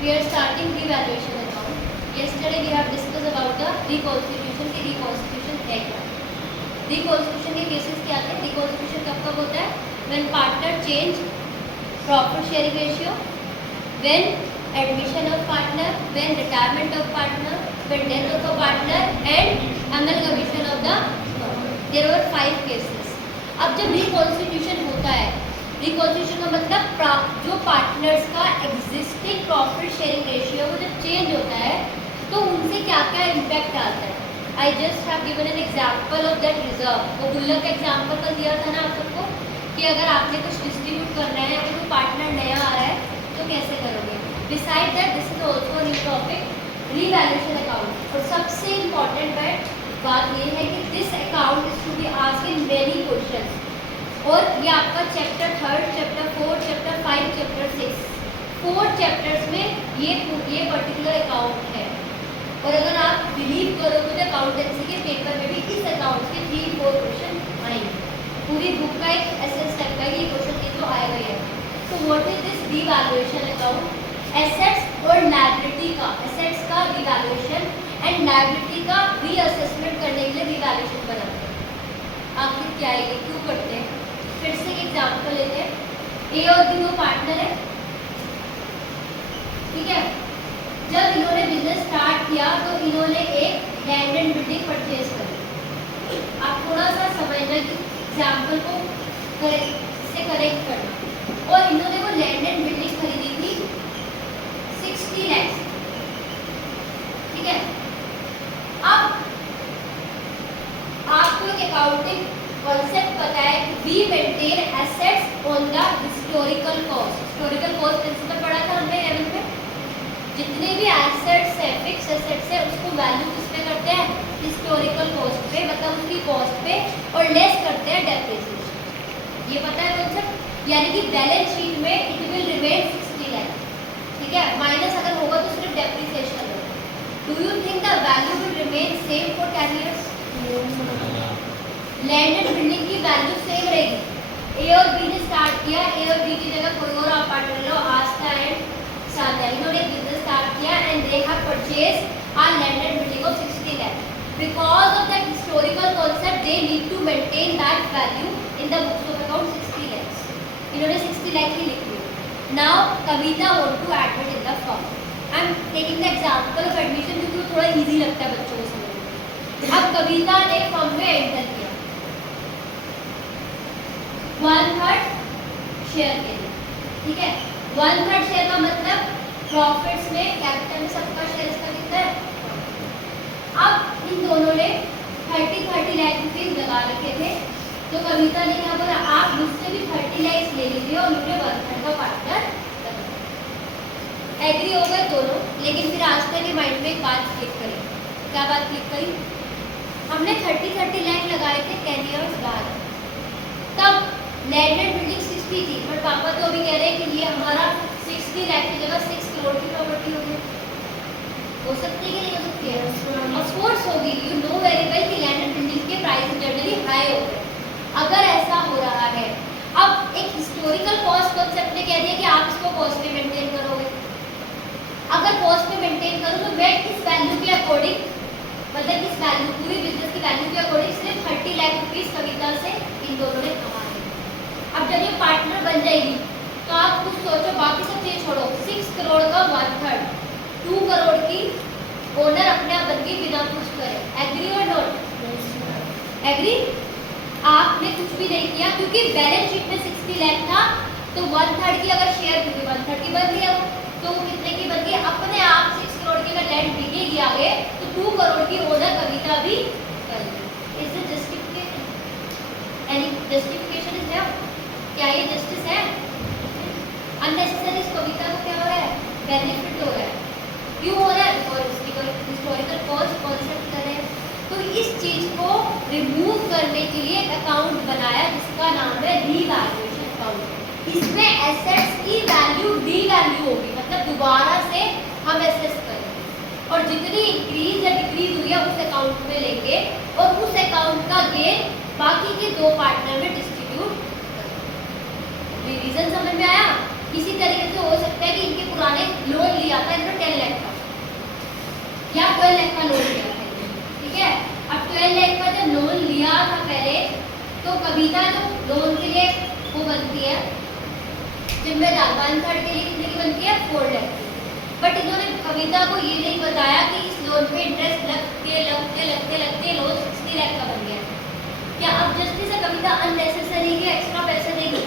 We are starting revaluation account. Yesterday we have discussed about the reconstitution की reconstitution है क्या. Reconstitution के cases क्या थे? Reconstitution कब कब होता है? When partner change profit sharing ratio, when admission of partner, when retirement of partner, when death of a partner and amalgamation of the firm. There were 5 cases. अब जब reconstitution होता है, रिकॉन्स्टिट्यूशन का मतलब जो पार्टनर्स का एग्जिस्टिंग प्रॉफिट शेयरिंग रेशियो वो जब चेंज होता है तो उनसे क्या क्या इम्पैक्ट आता है. I just have given an example of that reserve. वो गुल्लक का एग्जांपल कल दिया था ना आप सबको कि अगर आपने कुछ डिस्ट्रीब्यूट करना है, अगर कोई पार्टनर नया आ रहा है तो कैसे करोगे. Beside that this is also new topic revaluation account. और सबसे इम्पॉर्टेंट बात ये है कि this account is to be asked in many questions. और ये आपका chapter 3, chapter 4, chapter 5, chapter 6, 4 chapters में ये पर्टिकुलर अकाउंट है. और अगर आप बिलीव करोगे तो अकाउंटेंसी के पेपर में भी इस अकाउंट के 3-4 क्वेश्चन आएंगे. पूरी बुक का एक एसेस टाइप का ये क्वेश्चन ये तो आएगा ही. तो what is this revaluation account? Assets और लायबिलिटी का, एसेट्स का रिवैल्यूएशन एंड लायबिलिटी का रीअसेसमेंट करने के लिए रिवैल्यूएशन बनाते हैं. आखिर क्या है, क्यों करते हैं? फिर से एक एग्जांपल लेते हैं. ए और बी दो पार्टनर है, ठीक है. जब इन्होंने बिजनेस स्टार्ट किया तो इन्होंने एक लैंड एंड बिल्डिंग परचेज करी. आप थोड़ा सा समझना कि एग्जांपल को करेक्ट करना. और इन्होंने वो लैंड एंड बिल्डिंग खरीदी थी 60 लाख, ठीक है. अब आपको एक अकाउंटिंग कॉन्सेप्ट पता है कि we maintain assets on the historical cost. Historical cost principle पढ़ा था हमने 11th में. जितने भी एसेट्स है, फिक्स एसेट्स है, उसको वैल्यू किस पे करते हैं? हिस्टोरिकल कॉस्ट पे, मतलब उसकी कॉस्ट पे, और लेस करते हैं डेप्रिसिएशन. ये पता है कॉन्सेप्ट. यानी कि बैलेंस शीट में इट विल रिमेन 60 लाख, ठीक है. माइनस अगर होगा तो सिर्फ डेप्रिसिएशन होगा. Do you think the value will remain same for 10 years? Land and building की वैल्यू सेम रहेगी. ए और बी ने स्टार्ट किया, ए और बी की जगह कोई और आप partner low, Aastha and Sadhya. इन्होंने बिजनेस स्टार्ट किया and they have purchased a land and building of 60 lakh. Because of that historical concept they need to maintain that value in the books of account 60 lakh. इन्होंने 60 लाख ही लिख ली. Now Kavita want to admit in the firm. I am taking the example of admission क्योंकि वो थोड़ा easy लगता है बच्चों को समझना. अब कविता ने फर्म में एंटर किया 1/3 शेयर के लिए, ठीक है. 1/3 शेयर का मतलब प्रॉफिट्स में कैपिटल में सबका शेयर इसका कितना है. अब इन दोनों ने 30 लाख रुपीज लगा रखे थे. तो कविता ने क्या बोला, आप मुझसे भी 30 लाख ले लीजिए और मुझे 1/3 का पार्टनर एग्री हो गए दोनों. लेकिन फिर आज तक माइंड में एक बात क्लिक करी. क्या बात क्लिक करी? हमने 30 लाख लगाए थे 10 years बाद. तब लैंड एंड बिल्डिंग 60 थी, बट पापा तो अभी कह रहे हैं कि ये हमारा 60 लाख की जगह 6 करोड़ की प्रॉपर्टी होगी. हो सकती है कि नहीं हो सकती है? ऑफ कोर्स होगी. यू नो वेरी वेल कि लैंड एंड बिल्डिंग के प्राइस जनरली हाई होते हैं. अगर ऐसा हो रहा है, अब एक हिस्टोरिकल कॉस्ट कॉन्सेप्ट ने कह दिया कि आप इसको कॉस्ट पे मेंटेन करोगे. अगर कॉस्ट पे मेंटेन करो तो मैं इस वैल्यू के अकॉर्डिंग, मतलब इस वैल्यू पूरी बिजनेस की वैल्यू के अकॉर्डिंग सिर्फ 30 लाख रुपीज कविता से इन दोनों ने कमाए. अब जब ये पार्टनर बन जाएगी तो आप कुछ सोचो, बाकी सब चीज छोड़ो. 6 करोड़ का 1/3, 2 करोड़ की ओनर अपने आप बन गई बिना कुछ करे. एग्री और नॉट? एग्री. आपने कुछ भी नहीं किया क्योंकि बैलेंस शीट में 60 लाख था. तो 1/3 की अगर शेयर क्योंकि 1/3 की बन गई, तो वो कितने की बन गई? अपने आप 6 करोड़ की अगर लैंड बिकेगी आगे तो 2 करोड़ की ओनर कविता भी कर दी. Is the justification? Any justification is there? क्या ये जस्टिस है? अननेसेसरी कविता को क्या हो रहा है? बेनिफिट हो रहा है. क्यों हो रहा है? बिकॉज उसकी कोई हिस्टोरिकल कॉस्ट कॉन्सेप्ट कर रहे हैं. तो इस चीज को रिमूव करने के लिए एक अकाउंट बनाया जिसका नाम है रीवैल्यूएशन अकाउंट. इसमें एसेट्स की वैल्यू रीवैल्यू होगी, मतलब दोबारा से हम एसेस करेंगे और जितनी इंक्रीज या डिक्रीज हुई है उस अकाउंट में लेंगे और उस अकाउंट का गेन बाकी के 2 पार्टनर में डिस्ट्रीब्यूट. रीजन समझ में आया? इसी तरीके से हो सकता है कि इनके पुराने लोन लिया था 12 लाख का लोन लिया था, ठीक है। अब 12 लाख का जब लोन लिया था पहले, तो कविता जो लोन के लिए वो बनती है जिम्मेदार, 1/3 के लिए कितने की बनती है, 4 लाख की। बट इन्होंने कविता को ये नहीं बताया कि इस लोन पे इंटरेस्ट लगते लोन 60 लाख का बन गया। क्या अब जस्टिस से कविता अननेसेसरी के एक्स्ट्रा पैसे देगी?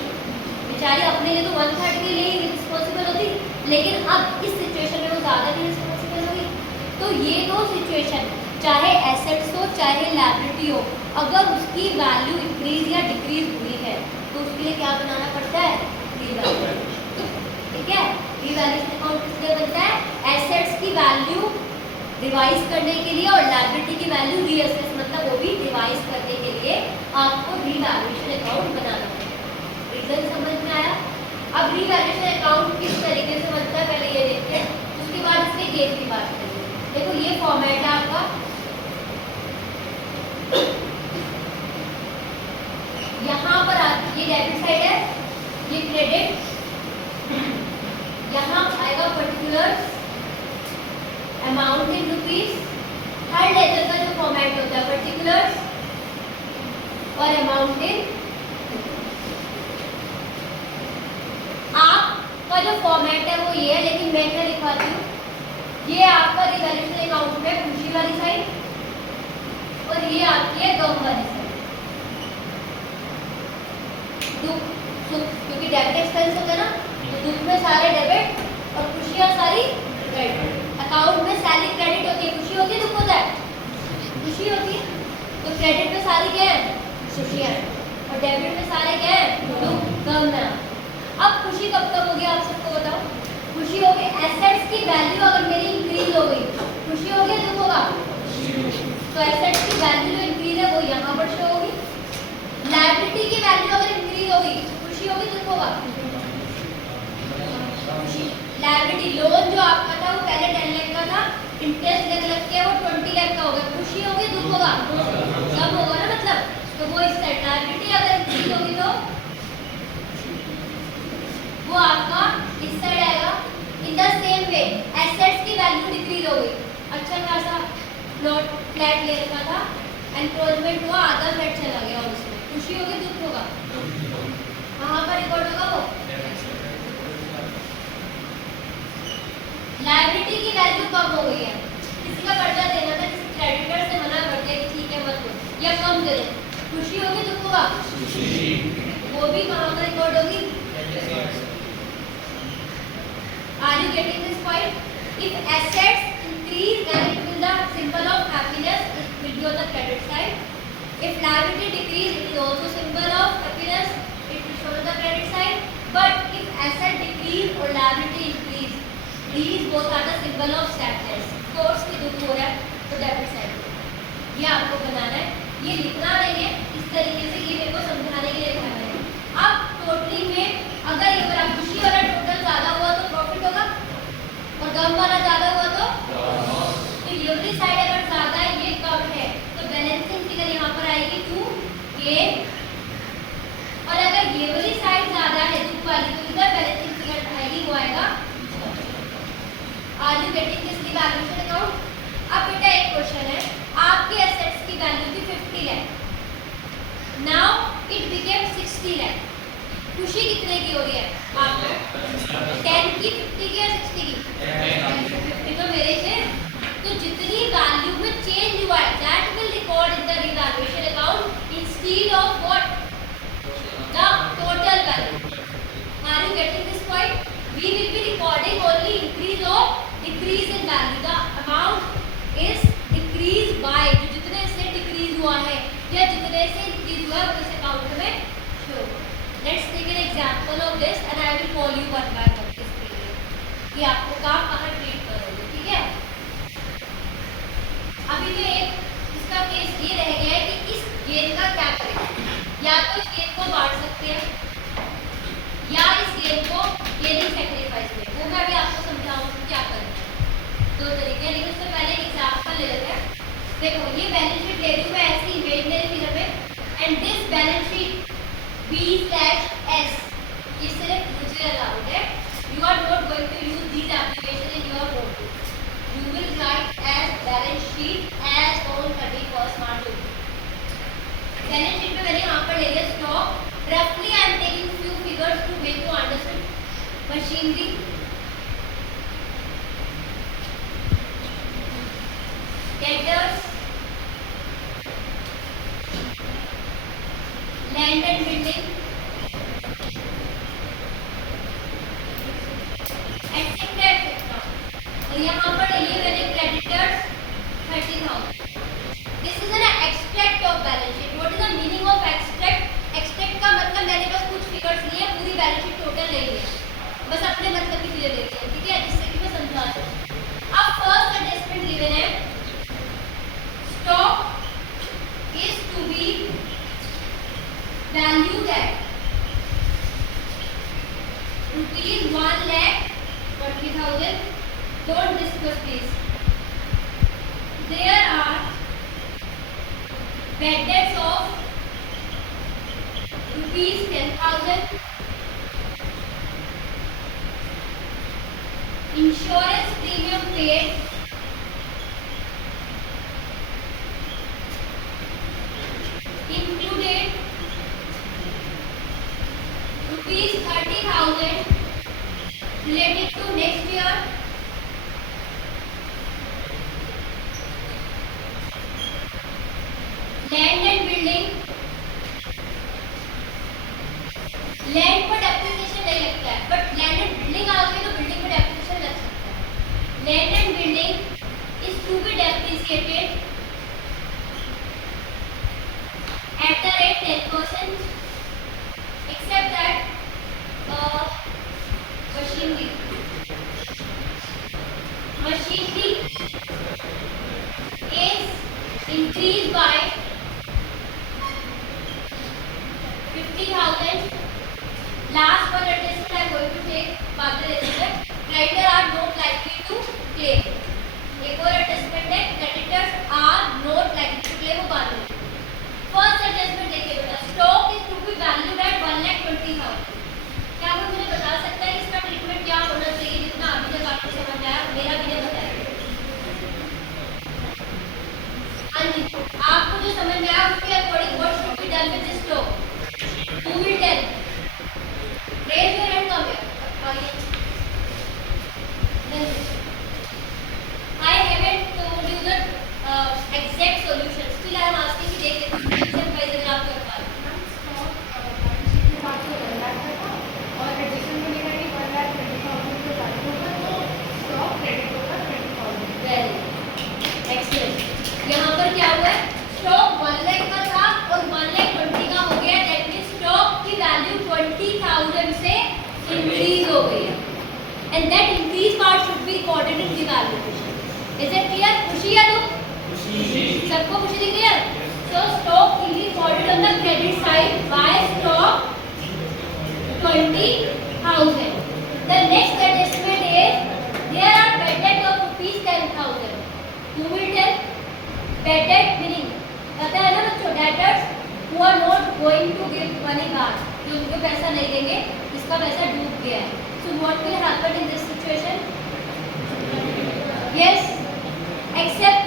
बेचारी अपने लिए तो 1/3 के लिए रिस्पॉन्सिबल होती, लेकिन अब इस सिचुएशन में वो ज़्यादा नहीं रिस्पॉन्सिबल होगी। तो ये दो सिचुएशन, चाहे एसेट्स हो चाहे लायबिलिटी हो, अगर उसकी वैल्यू इंक्रीज या डिक्रीज हुई है तो उसके लिए क्या बनाना पड़ता है, रीवैल्यूएशन, ठीक है। रीवैल्यूएशन अकाउंट किस लिए बनता है, एसेट्स की वैल्यू रिवाइज करने के लिए और लायबिलिटी की वैल्यू रीअसेस, मतलब वो भी रिवाइज करने के लिए आपको रीवैल्यूएशन अकाउंट बनाना पड़ेगा। रीजन समझ में आया? अब रीवैल्यूएशन अकाउंट किस तरीके से बनता है पहले ये देखते हैं, उसके बाद इसके गेम की बात करेंगे। देखो ये फॉर्मेट है आपका, यहाँ पर ये डेबिट साइड है, ये क्रेडिट, यहाँ आएगा पर्टिकुलर अमाउंट इन रुपीज। हर लेजर का जो फॉर्मेट होता है पर्टिकुलर्स और अमाउंट इन, आपका जो फॉर्मेट है वो ये है, लेकिन मैं क्या लिखवाती हूँ, ये आपका रिवैल्यूएशन अकाउंट में खुशी वाली साइड और ये आपकी है गम वाली साइड। दुख सुख, क्योंकि डेबिट एक्सपेंस होता है ना, तो दुख में सारे डेबिट और खुशियाँ सारी क्रेडिट। अकाउंट में सैलरी क्रेडिट होती है, खुशी होती है, दुख होता है, खुशी होती है। तो क्रेडिट में सारी क्या है, खुशियाँ, और डेबिट में सारे क्या है, दुख गम ना। अब खुशी कब तक होगी आप सबको बताओ, खुशी होगी एसेट्स की वैल्यू अगर मेरी इंक्रीज हो गई, खुशी होगी दुख होगा, तो एसेट्स की वैल्यू जो इंक्रीज है वो यहाँ पर शो होगी। लायबिलिटी की वैल्यू अगर इंक्रीज होगी, खुशी होगी दुख होगा, खुशी। लायबिलिटी लोन जो आपका था वो पहले 10 लाख का था, इंटरेस्ट लग के वो 20 लाख का हो गया, खुशी होगी दुख होगा, कम होगा ना, मतलब तो वो इस साइड लायबिलिटी अगर इंक्रीज होगी तो वो आपका इस साइड आएगा। In the same way assets की वैल्यू डिक्रीज हो गई, अच्छा खासा प्लॉट फ्लैट ले रखा था, एनक्रोचमेंट हुआ, आधा फ्लैट चला गया, और उसमें खुशी होगी दुख होगा, कहाँ पर रिकॉर्ड होगा वो, लायबिलिटी की वैल्यू कम हो गई है, किसी का कर्जा देना था, किसी क्रेडिटर से मना कर दिया कि ठीक है मत दो या कम दे दो, खुशी होगी दुख होगा, वो भी कहाँ पर रिकॉर्ड होगी। Are you getting this point? If assets increase, then it will the symbol of happiness, it will be on the credit side. If liability decrease, it is also symbol of happiness, it will show on the credit side. But if asset decrease or liability increase, these both are the symbol of sadness. Of course, कि दुख हो रहा है तो debit side ये आपको बनाना है, ये लिखना नहीं है, इस तरीके से ये मेरे को समझाने के लिए लिखना है। अब टोटली में अगर ये वाला खुशी वाला टोटल ज़्यादा हुआ तो प्रॉफिट होगा, और गम वाला ज़्यादा हुआ तो ये वाली साइड अगर ज़्यादा है ये कम है तो बैलेंसिंग फिगर यहाँ पर आएगी 2 गेन, और अगर ये वाली साइड ज़्यादा है दुख वाली तो इधर बैलेंसिंग फिगर आएगी, वो आएगा। Are you getting this revaluation account? अब बेटा एक क्वेश्चन है, आपके एसेट्स की वैल्यू थी 50 lakh, now it became 60 lakh, खुशी कितने की हो रही है आपको, 10 की, 50 की या 60 की, 50 तो मेरे से, तो जितनी वैल्यू में चेंज हुआ है that will record in the revaluation account instead of what, the total value. Are you getting this point? We will be recording only increase और decrease in value, the amount is decrease by, जो जितने से decrease हुआ है या जितने से increase हुआ है उस अकाउंट में show. Let's take an example of this and I will call you one by one इसके लिए कि आपको कहाँ ट्रीट करोगे, ठीक है। अभी तो एक इसका केस ये रह गया है कि इस गेंद का क्या करें, या तो इस गेंद को बांट सकते हैं या इस गेंद को गेनिंग सेक्रीफाइस में, वो मैं अभी आपको समझाऊंगी क्या करें, दो तरीके हैं, लेकिन उससे पहले एक एग्जाम्पल ले लेते हैं। देखो ये बैलेंस शीट ले रही हूँ मैं ऐसी इमेजिनरी फिगर में, and this balance sheet B/S ये सिर्फ मुझे अलाउड है, you are not going to use these application in your notebook, you will write as balance debtors, land and building, accepted कितना, और यहाँ पर ये मैंने creditors 30,000. This is an extract of balance sheet. What is the meaning of extract? Extract का मतलब मैंने बस कुछ फिगर्स लिए, पूरी बैलेंस शीट टोटल नहीं लिया, बस अपने मतलब की चीजें लेती है, ठीक है, जिससे कि मैं समझा सकूं. अब फर्स्ट एडजस्टमेंट गिवन है, stock is to be valued at rupees 1,40,000. Don't discuss this. There are bad debts of rupees 10,000, insurance premium paid included rupees 30,000 related to next year. Land and building, land पर depreciation नहीं लगता है, but land and building आ गई तो building पर depreciation लग सकता है. Land and building is to be depreciated at the rate 10%, except that machinery is increased by 50,000. Last one adjustment I am going to take बाद में देखेंगे. Creditor are not likely to claim. एक और adjustment है, creditors are not likely to claim, वो बाद में. First adjustment देखिए बेटा, stock is to be valued at 1,20,000. क्या कोई मुझे बता सकता है कि इसका ट्रीटमेंट क्या होना चाहिए? जितना अभी तक आपको समझ आया, मेरा भी नहीं बताया. हाँ जी, आपको जो समझ में आया उसके according what should be done with this stock? Who will tell? Raise your hand, come here. I haven't told you the exact solution. Still I am asking कि देख लेते step by step आप कर पा रहे हो. और एडिशन में लिखा है कि 1,20,000 के बाद होगा तो स्टॉक क्रेडिट होगा 20,000. Very excellent. यहाँ पर क्या हुआ है? स्टॉक 1 लाख का था और 1,20,000 का हो गया. दैट मींस स्टॉक की वैल्यू 20,000 से इंक्रीज हो गई है. And that increase part should be recorded in the valuation. Is it clear? खुशी है तो सबको खुशी दिख रही है? सो stock is recorded on the credit side by stock 20,000. The next adjustment is there are bad debt of rupees 10,000. Who will tell? Bad debt meaning पता है ना बच्चों, debtors who are not going to give money back, जो उनको पैसा नहीं देंगे, इसका पैसा डूब गया है. So what will happen in this situation? Yes, except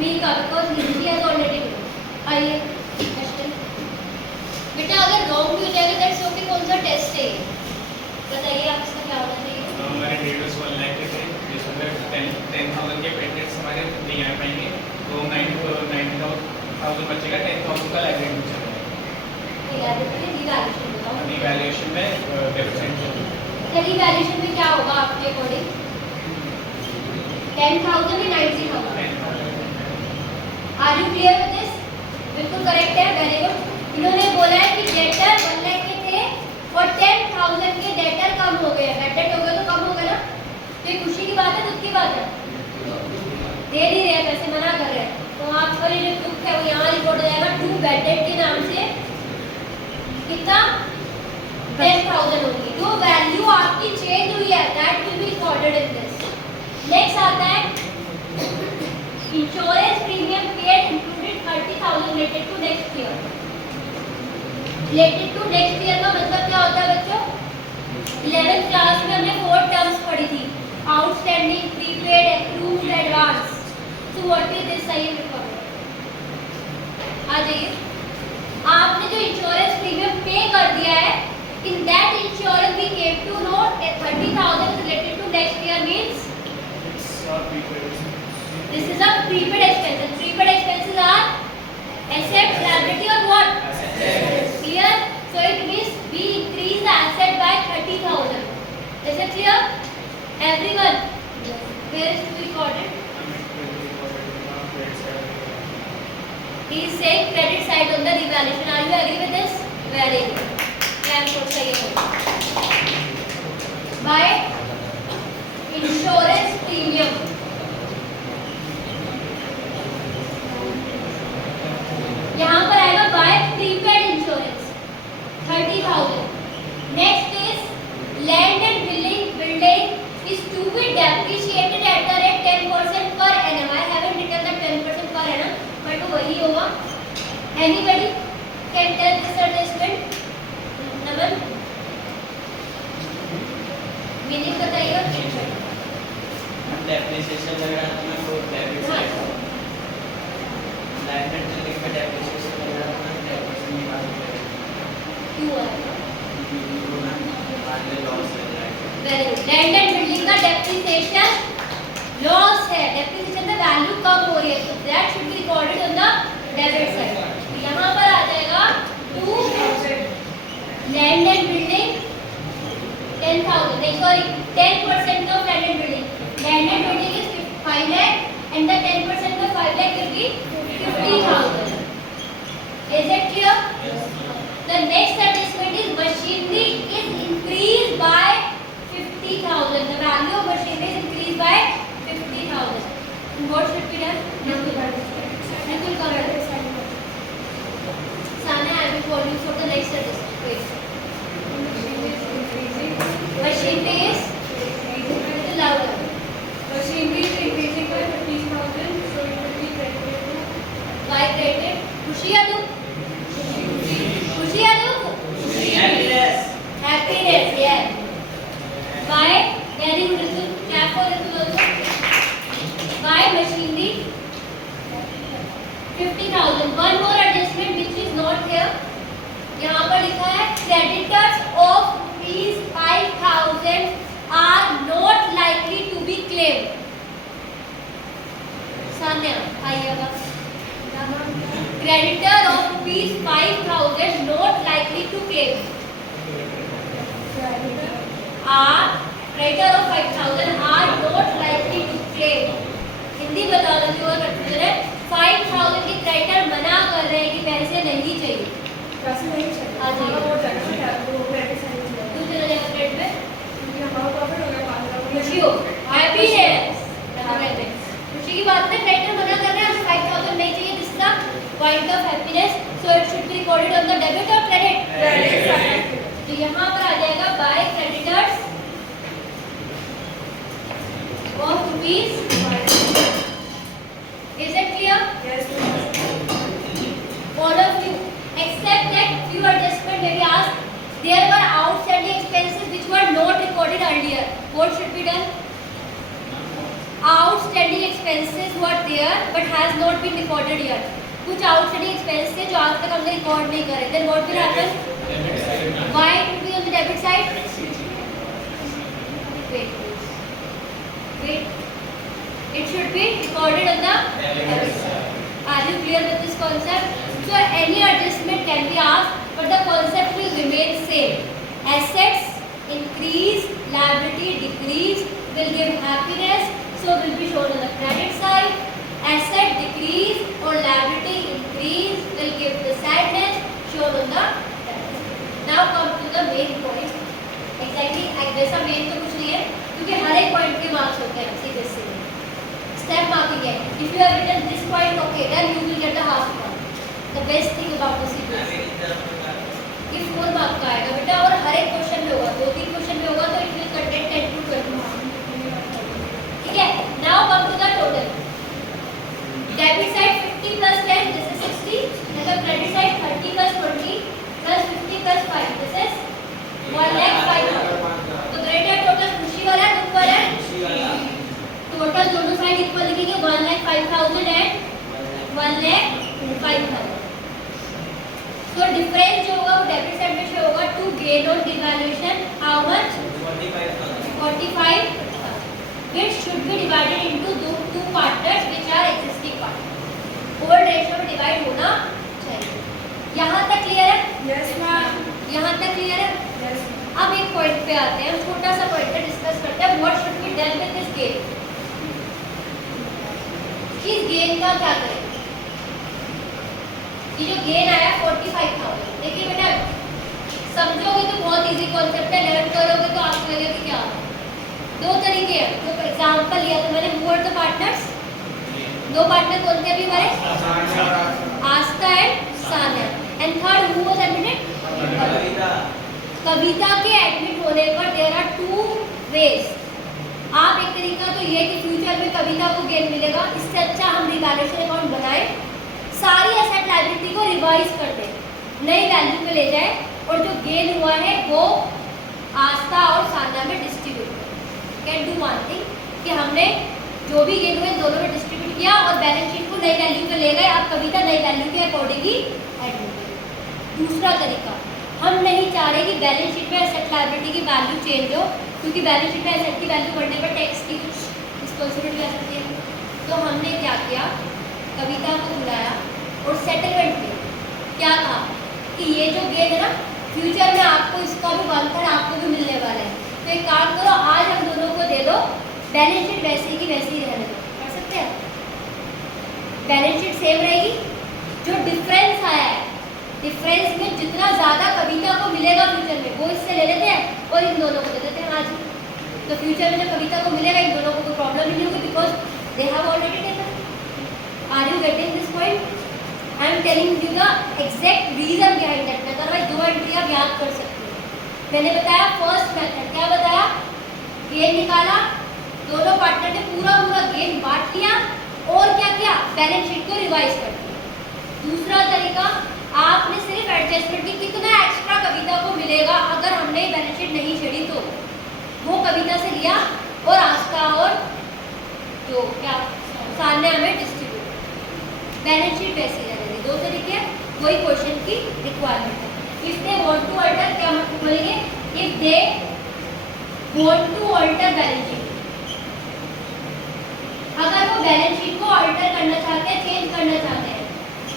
Mika because he has already done. आइए क्वेश्चन. बेटा अगर रॉन्ग भी हो जाएगा दैट्स ओके. कौन सा टेस्ट है बताइए आप, इसका क्या होना चाहिए? हमारे डेटर्स 1 लाख के थे, जिसमें 10,000 के पेटेंट्स हमारे नहीं आ पाएंगे, तो 9,000 बचेगा. 10,000 का लाइब्रेरी चलेगा. रिवैल्यूएशन में डेफिसिट. रिवैल्यूएशन में क्या होगा आपके अकॉर्डिंग? 10,000 या 90,000? Are you clear with this? बिल्कुल करेक्ट है. Very good. इन्होंने बोला है कि डेटर 1 लाख के थे और 10,000 के डेटर कम हो गए. डेटर हो गए तो कम हो गए ना. तो ये खुशी की बात है, दुख की बात है? दे नहीं रहे, पैसे मना कर रहे हैं. तो आपका ये जो दुख है वो यहाँ रिपोर्ट हो जाएगा. टू बैड डेट के नाम से कितना? 10,000 होगी. जो वैल्यू आपकी चेंज हुई है that will be recorded in this. Next आता है insurance premium paid included 30,000 related to next year. Related to next year का मतलब क्या होता है बच्चों? 11th क्लास में हमने 4 टर्म्स पढ़ी थी. Outstanding, prepaid, accrued, advance. So what is this? सही रिकॉर्ड आ जाइए. आपने जो इंश्योरेंस प्रीमियम पे कर दिया है, in that insurance we came to know 30,000 related to next year means This is a prepaid expenses. Prepaid expenses are asset, liability or what? Clear? So it means we increase the asset by 30,000. Is it clear? Everyone? Where is it recorded? He is saying credit side on the revaluation. Are you agree with this? Very good. Plan code सही है. By insurance premium. यहाँ पर आएगा by prepaid insurance 30,000. Next is land and building is to be depreciated at the rate 10% per annum. I haven't written the 10% per annum, but वो वही होगा. Anybody can tell this adjustment? Naman meaning बताइए. Depreciation लग रहा है तो debit side land and building का depreciation लग रहा है 10% निकाल के क्यों है? बाद में लॉस हो जाएगा. Very good. Land and building का डेप्रिसिएशन लॉस है. डेप्रिसिएशन का वैल्यू कम हो रही है, तो that should be recorded on the debit side. यहाँ पर आ जाएगा 2 लैंड एंड बिल्डिंग 10,000. नहीं sorry 10% of land and building. Land and building is 5 lakh and the 10% of 5 lakh will be 50,000. Is it clear? The next adjustment is machinery is increased by 50,000. The value of machinery is increased by 50,000. What should be done? Nikul correct. Sana, I will call you for the next adjustment. Wait. Machinery is little louder. Machinery is increasing by 50,000, so it will be credited to Why credited? खुशी या दुख? खुशी या दुख? Happiness, yes. Why? Very good. Ritu. Clap for Ritu also. Why machinery? 50,000. One more adjustment which is not here. यहाँ पर लिखा है creditors of rupees 5,000 are not likely to be claimed. Sanya आइएगा. Creditor of rupees 5,000 not likely to claim. Creditor of 5,000 are not likely to claim. Hindi बता दो जो confusion है. 5,000 के क्रेडिटर मना कर रहे हैं कि पैसे नहीं चाहिए. पैसे नहीं चाहिए. हाँ जी. वो जाएगा वो क्रेडिट साइड में. तू चला जाएगा क्रेडिट में. क्योंकि हमारा प्रॉफिट हो गया 5,000. खुशी हो. हैप्पीनेस. खुशी की बात है. क्रेडिटर मना कर रहे हैं हमें 5,000 नहीं चाहिए. This is the point of happiness. So it should be recorded on the debit और क्रेडिट. Credit side. तो यहाँ पर आ जाएगा by creditors of rupees. Is it clear? Yes. All of you, except that few adjustment may be asked. There were outstanding expenses which were not recorded earlier. What should be done? Outstanding expenses were there but has not been recorded yet. कुछ outstanding expenses थे जो आज तक हमने record नहीं करे. Then what will happen? Why it will be on the debit side? Wait. It should be recorded on the debit side. Are you clear with this concept? So any adjustment can be asked, but the concept will remain same. Assets increase, liability decrease will give happiness, so will be shown on the credit side. Asset decrease or liability increase will give the sadness, shown on the debit side. Now come to the main point. Exactly वैसा main तो कुछ नहीं है, क्योंकि हर एक point के marks होते हैं सीधे सीधे. Step marking है. If you have written this point, okay, then you will get a half mark. The best thing about the sequence. ये 4 mark का आएगा बेटा, और हर एक क्वेश्चन में होगा. 2-3 क्वेश्चन में होगा तो it will contain 10 to 12 marks. ठीक है. Now come to the total. Debit side 50 plus 10, this is 60. मतलब credit side 30 plus 20 plus 50 plus 5, this is 1,05,000. तो credit total खुशी वाला है, दुख वाला है. टोटल दोनों साइड इक्वल लिखेंगे. 1,05,000 एंड 1,05,000. तो डिफरेंस जो होगा वो डेबिट साइड में शो होगा. To gain on devaluation how much? 45,000, which should be divided into two partners which divide होना चाहिए। यहाँ तक क्लियर है? Yes, ma'am. यहाँ तक क्लियर है? Yes. अब एक पॉइंट पे आते हैं, हम छोटा सा पॉइंट पे डिस्कस करते हैं, what should be done with this gain. इस गेन का क्या करें? ये जो गेन आया 45,000, देखिए बेटा समझोगे तो बहुत इजी कॉन्सेप्ट है, लर्न करोगे तो आपको लगेगा कि क्या है। दो तरीके हैं, जो एग्जांपल लिया तो मैंने हु आर द पार्टनर्स, दो पार्टनर कौन थे अभी हमारे? Aastha and Sanya, and third who was admitted? Kavita के एडमिट होने पर देयर आर टू वेज। आप एक तरीका तो ये कि फ्यूचर में कविता को गेन मिलेगा, इससे अच्छा हम रिवैल्यूएशन अकाउंट बनाएं, सारी एसेट लायबिलिटी को रिवाइज कर दें, नई वैल्यू पे ले जाए और जो गेन हुआ है वो आस्था और सान्या में डिस्ट्रीब्यूट करें। कैन डू वन थिंग कि हमने जो भी गेन हुए दोनों में डिस्ट्रीब्यूट किया और बैलेंस शीट को नई वैल्यू पे ले गए, अब कविता नई वैल्यू के अकॉर्डिंग ही एडमिट। दूसरा तरीका, हम नहीं चाह रहे कि बैलेंस शीट में एसेट लायबिलिटी की वैल्यू चेंज हो, क्योंकि बैलेंस शीट में एसेट की वैल्यू बढ़ने पर टैक्स की कुछ रिस्पॉन्सिबिलिटी आ सकती है। तो हमने क्या किया, कविता को बुलाया और सेटलमेंट में क्या कहा कि ये जो गेन है ना, फ्यूचर में आपको इसका भी 1/3 आपको भी मिलने वाला है, तो एक काम करो आज हम दोनों को दे दो, बैलेंस शीट वैसी की वैसी ही रहने दो। कर सकते हैं? बैलेंस शीट सेम रहेगी, जो डिफरेंस आया है, डिफरेंस में जितना ज़्यादा कविता को मिलेगा फ्यूचर में वो इससे ले लेते हैं और इन दोनों को दे देते हैं आज ही। तो फ्यूचर में जब कविता को मिलेगा इन दोनों को कोई प्रॉब्लम नहीं होगी, because they have already taken. Are you getting this point? I am telling you the exact reason behind that. Otherwise दो एंट्री आप याद कर सकते हो। मैंने बताया फर्स्ट मेथड, क्या बताया? गेन निकाला, दोनों पार्टनर ने पूरा गेन बांट लिया और क्या किया? बैलेंस शीट को रिवाइज कर दिया। दूसरा तरीका, आपने सिर्फ एडजस्टमेंट की, कितना एक्स्ट्रा कविता को मिलेगा अगर हमने बैलेंस शीट नहीं छेड़ी तो वो कविता से लिया और आस्था और जो क्या सान्या में डिस्ट्रीब्यूट, बैलेंस शीट वैसी रहेगी। दो तरीके हैं, वही क्वेश्चन की रिक्वायरमेंट है। If they want to alter, क्या मतलब बोलेंगे? If they want to alter balance sheet, अगर वो बैलेंस शीट को अल्टर करना चाहते हैं, चेंज करना चाहते हैं,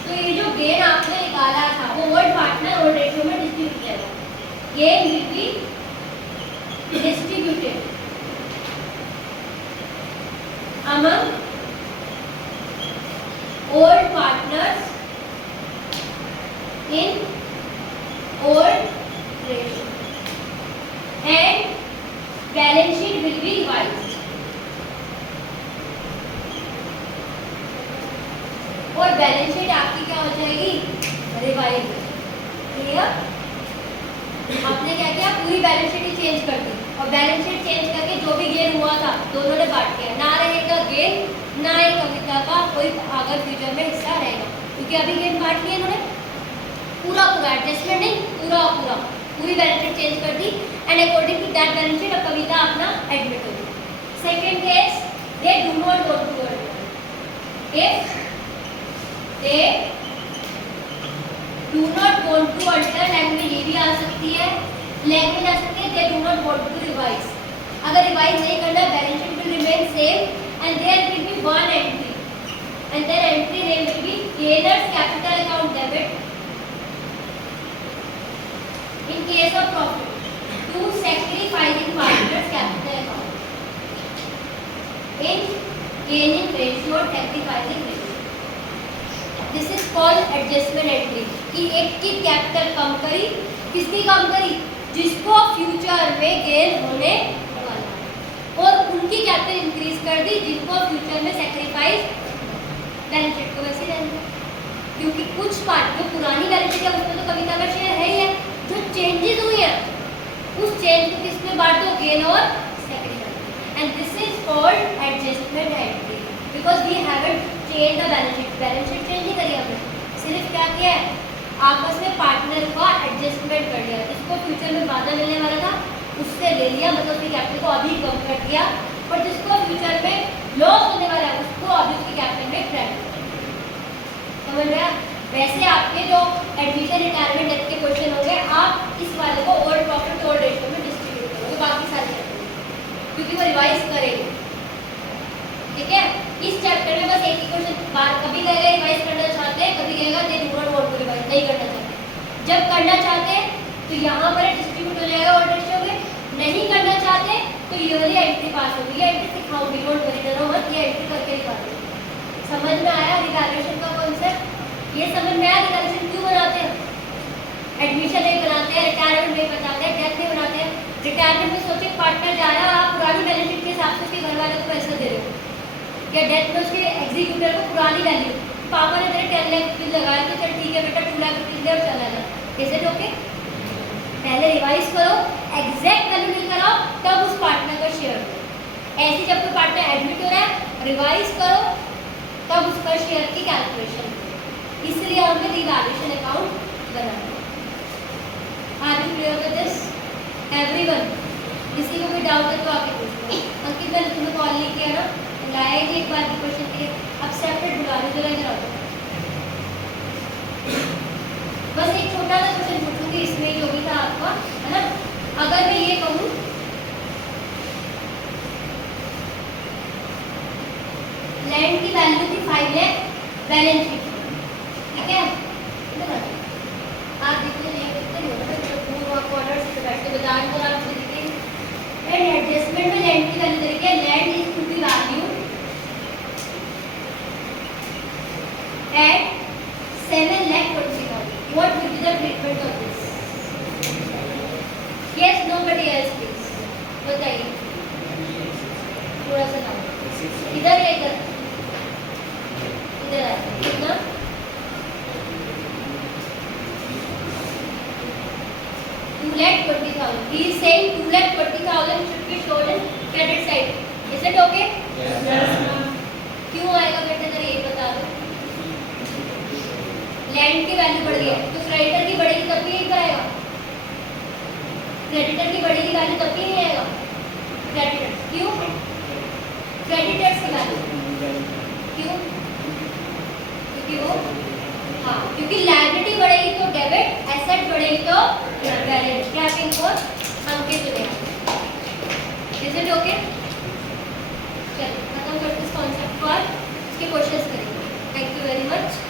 तो ये जो गेन आपने निकाला था वो वर्ड पार्टनर और रेशियो में डिस्ट्रीब्यूट किया, gain will be distributed among old partners in old ratio and balance sheet will be revised। और बैलेंस शीट आपकी क्या हो जाएगी? रिवाइज। क्लियर? आपने क्या किया? पूरी बैलेंस शीट ही चेंज कर दी और बैलेंस शीट चेंज करके जो भी गेन हुआ था दोनों ने बांट दिया, ना रहेगा गेन ना ही कविता का कोई अगर फ्यूचर में हिस्सा रहेगा, क्योंकि अभी गेन बांट लिया इन्होंने पूरा, एडजस्टमेंट नहीं, पूरी बैलेंस शीट चेंज कर दी and according to that balance sheet अब कविता अपना एडमिट होगी। Second case, they do not want to alter. If they do not want to alter, language ये भी आ सकती है, लैंग्वेज आ सकती है they do not want to revise। अगर रिवाइज नहीं करना, balance sheet will remain same and there will be one entry and their entry name will be gainers capital account debit in case of profit to sacrificing partners capital account in gaining ratio or sacrificing ratio। This is called adjustment entry कि एक की capital कम करी, किसकी कम करी? जिसको future में gain होने वाला, और उनकी कैपिटल इंक्रीज कर दी जिनको फ्यूचर में सैक्रिफाइस बैलेंस शीट को वैसे रहने, क्योंकि कुछ पार्ट जो पुरानी बैलेंस शीट है उसमें तो कविता का शेयर है ही है, जो चेंजेस हुई है उस चेंज को किसमें बांट दो? गेन और sacrifice. And this is called adjustment entry because we haven't change the balance sheet. Balance sheet change नहीं करी हमने, सिर्फ क्या किया है? आपस में पार्टनर का एडजस्टमेंट कर लिया, जिसको फ्यूचर में वादा मिलने वाला था उससे ले लिया, मतलब उसकी कैपिटल को अभी कम कर दिया, और जिसको फ्यूचर में लॉस होने वाला है उसको अभी उसकी कैपिटल में क्रेडिट कर दिया। समझ रहे हैं? वैसे आपके जो एडमिशन रिटायरमेंट डेथ के क्वेश्चन होंगे, आप इस वाले को ओल्ड प्रॉफिट ओल्ड रेशियो में डिस्ट्रीब्यूट करोगे बाकी सारी कैपिटल, क्योंकि वो रिवाइज करेंगे। ठीक है, इस चैप्टर में बस एक ही क्वेश्चन बार कभी कहेगा रिवाइज करना चाहते हैं, कभी कहेगा they do not want to revise, नहीं करना चाहते। जब करना चाहते हैं तो यहाँ पर डिस्ट्रीब्यूट हो जाएगा और टेस्ट होंगे, नहीं करना चाहते तो ये वाली एंट्री पास होगी। ये एंट्री सिखाऊंगी, डोंट वरी, डरो मत, ये एंट्री करके दिखा दूँ। समझ में आया रिवैल्यूएशन का कॉन्सेप्ट? ये समझ में आया रिवैल्यूएशन क्यों बनाते हैं? एडमिशन नहीं बनाते हैं, रिटायरमेंट नहीं बताते हैं, डेथ नहीं बनाते हैं। रिटायरमेंट में सोचिए पार्टनर जा रहा है, आप पुरानी बैलेंस शीट के हिसाब से उसके घर वाले को पैसा दे रहे हो, या डेथ में उसके एग्जीक्यूटर को पुरानी वैल्यू, पापा ने तेरे 10 लाख रुपीज लगाया तो चल ठीक है बेटा 2 लाख रुपीज दे और चला जा, कैसे ओके? पहले रिवाइज करो, एग्जैक्ट वैल्यू नहीं कराओ, तब उस पार्टनर का शेयर दो। ऐसे जब कोई पार्टनर एडमिट हो रहा है, रिवाइज करो, तब उसका शेयर की कैलकुलेशन करो। इसलिए हमने रिवैल्यूएशन अकाउंट बनाया। Are you clear with this everyone? किसी को कोई डाउट है तो आके पूछो। अंकित मैंने तुम्हें कॉल नहीं किया ना, लाया ही एक बार क्वेश्चन के लिए, अब सेपरेट बुला लो, जरा इधर आओ। बस एक छोटा सा क्वेश्चन पूछूंगी, इसमें जो भी था आपका, है ना? अगर मैं ये कहूँ लैंड की वैल्यू थी 5 लाख बैलेंस शीट, ठीक है? इधर आ जाओ। आप जितने नहीं कितने नहीं होते पूर्व कॉर्नर से बैठे बाजार को आप देखिए एंड एडजस्टमेंट में लैंड की वैल्यू देखिए, land is to be value at 7,20,000. What will be the treatment of this? Yes, nobody else please. बताइए थोड़ा सा नाम इधर या इधर इधर आइए कितना 2,20,000. He is saying 2,20,000 should be shown in credit side. Is it okay? Yes. क्यों आएगा बेटा जरा ये बता दो। लैंड की वैल्यू बढ़ गई है तो क्रेडिटर की बढ़ेगी तब भी यही पर आएगा, क्रेडिटर की बढ़ेगी वैल्यू तब भी नहीं आएगा। क्रेडिटर क्यों? क्रेडिटर्स की वैल्यू क्यों? क्योंकि वो हाँ, क्योंकि लायबिलिटी बढ़ेगी तो डेबिट, एसेट बढ़ेगी तो क्रेडिट। क्या इनको अंकित चुने? Is it okay? चलिए खत्म करते इस कॉन्सेप्ट को और इसके क्वेश्चंस करेंगे। Thank you very much.